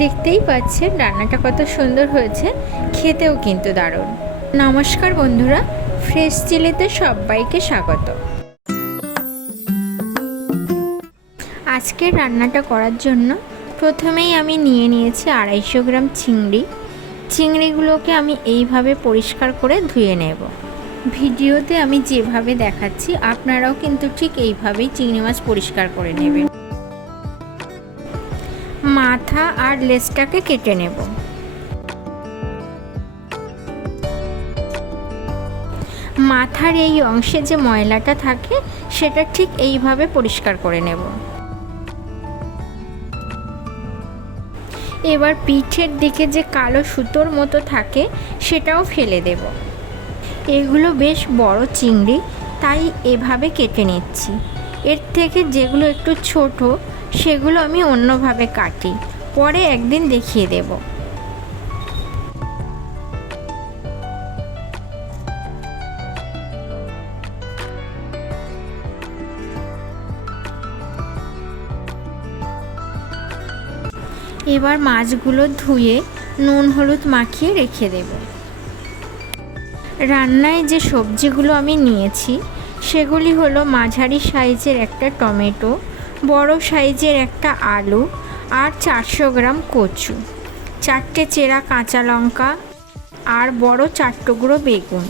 দেখতেই পাচ্ছেন রান্নাটা কত সুন্দর হয়েছে, খেতেও কিন্তু দারুণ। নমস্কার বন্ধুরা, ফ্রেশ চিলিতে সবাইকে স্বাগত। আজকের রান্নাটা করার জন্য প্রথমেই আমি নিয়ে নিয়েছি 250 গ্রাম চিংড়ি। চিংড়িগুলোকে আমি এইভাবে পরিষ্কার করে ধুয়ে নেব। ভিডিওতে আমি যেভাবে দেখাচ্ছি আপনারাও কিন্তু ঠিক এইভাবেই চিংড়ি মাছ পরিষ্কার করে নেবেন। মাথা আর লেজটাকে কেটে নেব। মাথার এই অংশে যে ময়লাটা থাকে সেটা ঠিক এইভাবে পরিষ্কার করে নেব। এবার পিঠের দিকে যে কালো সুতোর মতো থাকে সেটাও ফেলে দেব। এগুলো বেশ বড় চিংড়ি, তাই এভাবে কেটে নিচ্ছি। এর থেকে যেগুলো একটু ছোট সেগুলো আমি অন্যভাবে কাটি, পরে একদিন দেখিয়ে দেব। এবার মাছগুলো ধুয়ে নুন হলুদ মাখিয়ে রেখে দেব। রান্নায় যে সবজিগুলো আমি নিয়েছি সেগুলি হলো মাঝারি সাইজের একটা টমেটো, বড় সাইজের একটা আলু আর 400 গ্রাম কচু, 4টে চেরা কাঁচা লঙ্কা আর বড় 4 টুকরো বেগুন।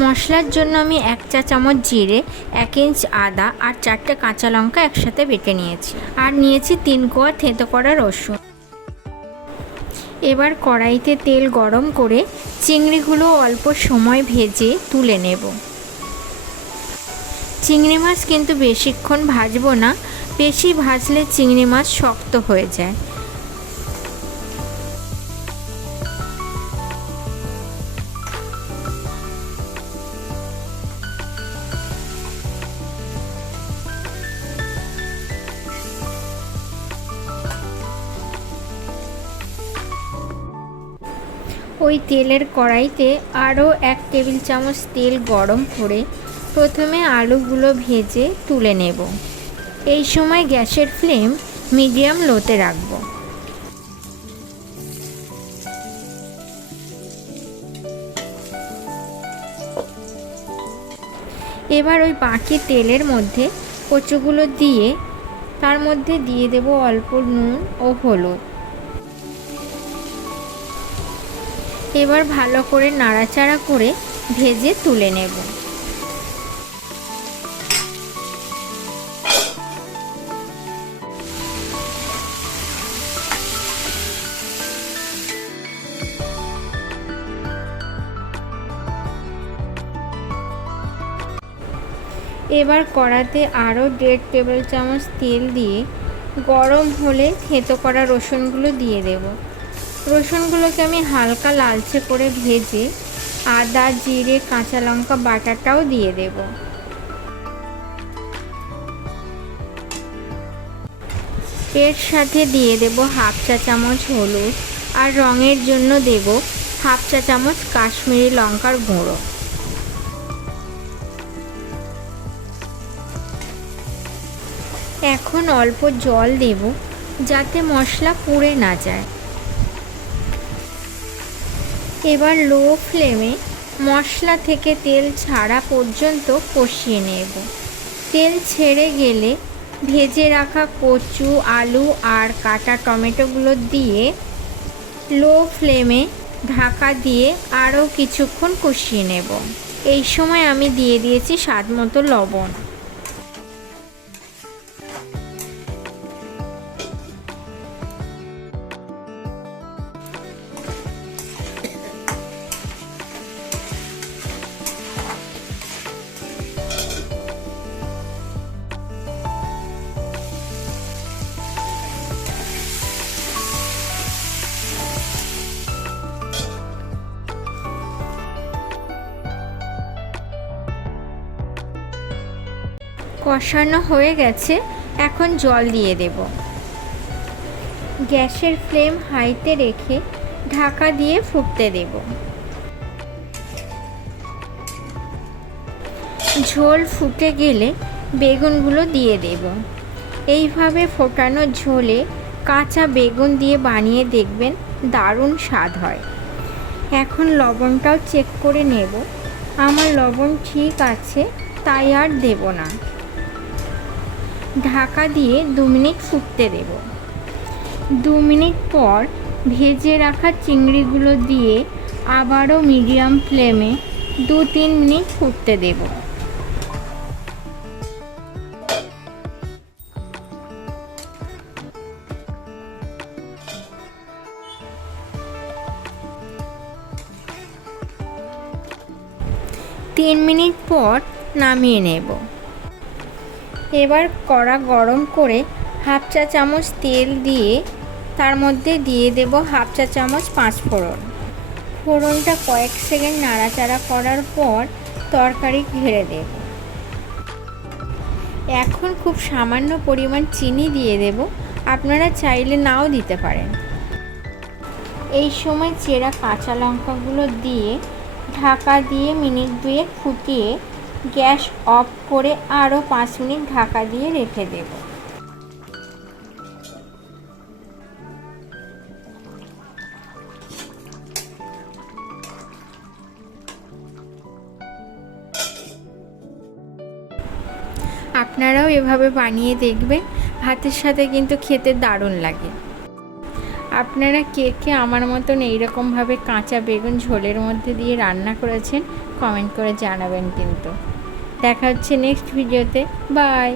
মশলার জন্য আমি 1 চা চামচ জিরে, 1 ইঞ্চ আদা আর 4টে কাঁচা লঙ্কা একসাথে বেটে নিয়েছি, আর নিয়েছি 3 কোয়া থেঁতো করা রসুন। এবার কড়াইতে তেল গরম করে চিংড়িগুলো অল্প সময় ভেজে তুলে নেব। চিংড়ি মাছ কিন্তু বেশিক্ষণ ভাজবো না, বেশি ভাজলে চিংড়ি মাছ শক্ত হয়ে যায়। ওই তেলের কড়াইতে আরও 1 টেবিল চামচ তেল গরম করে প্রথমে আলুগুলো ভেজে তুলে নেব। এই সময় গ্যাসের ফ্লেম মিডিয়াম লোতে রাখব। এবার ওই বাকি তেলের মধ্যে কচুগুলো দিয়ে তার মধ্যে দিয়ে দেব অল্প নুন ও হলুদ। এবার ভালো করে নাড়াচাড়া করে ভেজে তুলে নেব। এবার কড়াতে আরও 1.5 টেবিল চামচ তেল দিয়ে গরম হলে থেঁতো করা রসুনগুলো দিয়ে দেব। রসুনগুলোকে আমি হালকা লালচে করে ভেজে আদা জিরে কাঁচা লঙ্কা বাটাটাও দিয়ে দেব। এর সাথে দিয়ে দেব 1/2 চা চামচ হলুদ আর রঙের জন্য দেব 1/2 চা চামচ কাশ্মীরি লঙ্কার গুঁড়ো। এখন অল্প জল দেব যাতে মশলা পুড়ে না যায়। এবার লো ফ্লেমে মশলা থেকে তেল ছাড়া পর্যন্ত কষিয়ে নেব। তেল ছেড়ে গেলে ভেজে রাখা কচু আলু আর কাটা টমেটোগুলো দিয়ে লো ফ্লেমে ঢাকা দিয়ে আরও কিছুক্ষণ কষিয়ে নেব। এই সময় আমি দিয়ে দিয়েছি স্বাদ মতো লবণ। কষানো হয়ে গেছে, এখন জল দিয়ে দেব। গ্যাসের ফ্লেম হাইতে রেখে ঢাকা দিয়ে ফুটতে দেব। ঝোল ফুটে গেলে বেগুনগুলো দিয়ে দেব। এইভাবে ফোটানো ঝোলে কাঁচা বেগুন দিয়ে বানিয়ে দেখবেন, দারুণ স্বাদ হয়। এখন লবণটাও চেক করে নেব। আমার লবণ ঠিক আছে, তাই আর দেব না। ঢাকা দিয়ে 2 মিনিট ফুটতে দেব। 2 মিনিট পর ভেজে রাখা চিংড়িগুলো দিয়ে আবারও মিডিয়াম ফ্লেমে 2-3 মিনিট ফুটতে দেব। তিন মিনিট পর নামিয়ে নেব। এবার কড়া গরম করে হাফ চা চামচ তেল দিয়ে তার মধ্যে দিয়ে দেব হাফ চা চামচ পাঁচফোড়ন। ফোড়নটা কয়েক সেকেন্ড নাড়াচাড়া করার পর তরকারি ঢেলে দেব। এখন খুব সামান্য পরিমাণ চিনি দিয়ে দেব, আপনারা চাইলে নাও দিতে পারেন। এই সময় চেরা কাঁচা লঙ্কাগুলো দিয়ে ঢাকা দিয়ে মিনিট 2 ফুটিয়ে গ্যাস অফ করে আরও 5 মিনিট ঢাকা দিয়ে রেখে দেব। আপনারাও এভাবে বানিয়ে দেখবেন, ভাতের সাথে কিন্তু খেতে দারুণ লাগে। আপনারা কে কে আমার মতন এইরকমভাবে কাঁচা বেগুন ঝোলের মধ্যে দিয়ে রান্না করেছেন কমেন্ট করে জানাবেন কিন্তু। দেখা হচ্ছে নেক্সট ভিডিওতে। বাই।